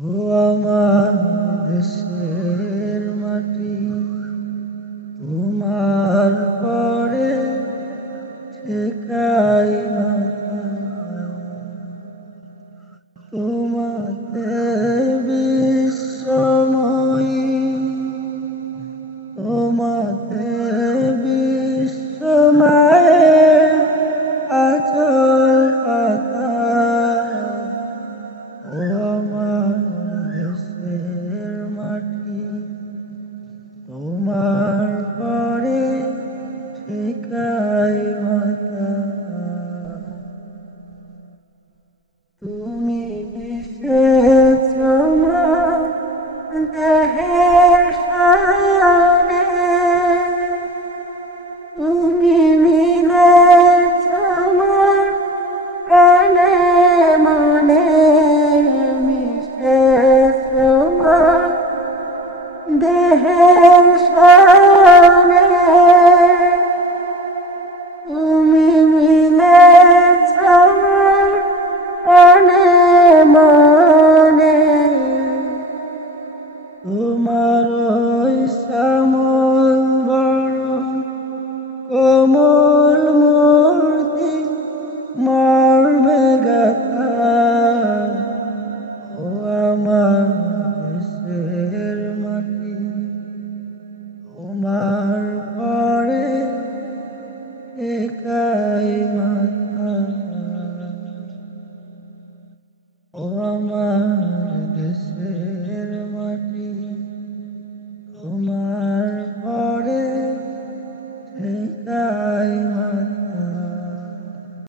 ও আমার দেশের মাটি, তোমার পরে ঠেকাই মাথা। তোমাতে বিশ্বময়ী, তোমাতে বিশ্বমায়ের আচল পাতা। ও আমার দেশের মাটি, তোমার পরে ঠেকাই মাথা। তুমি মিশেছ আমার দেহের সাথে, তুমি মিলেছ আমার প্রাণে মনে, মিশেছ আমার দেহে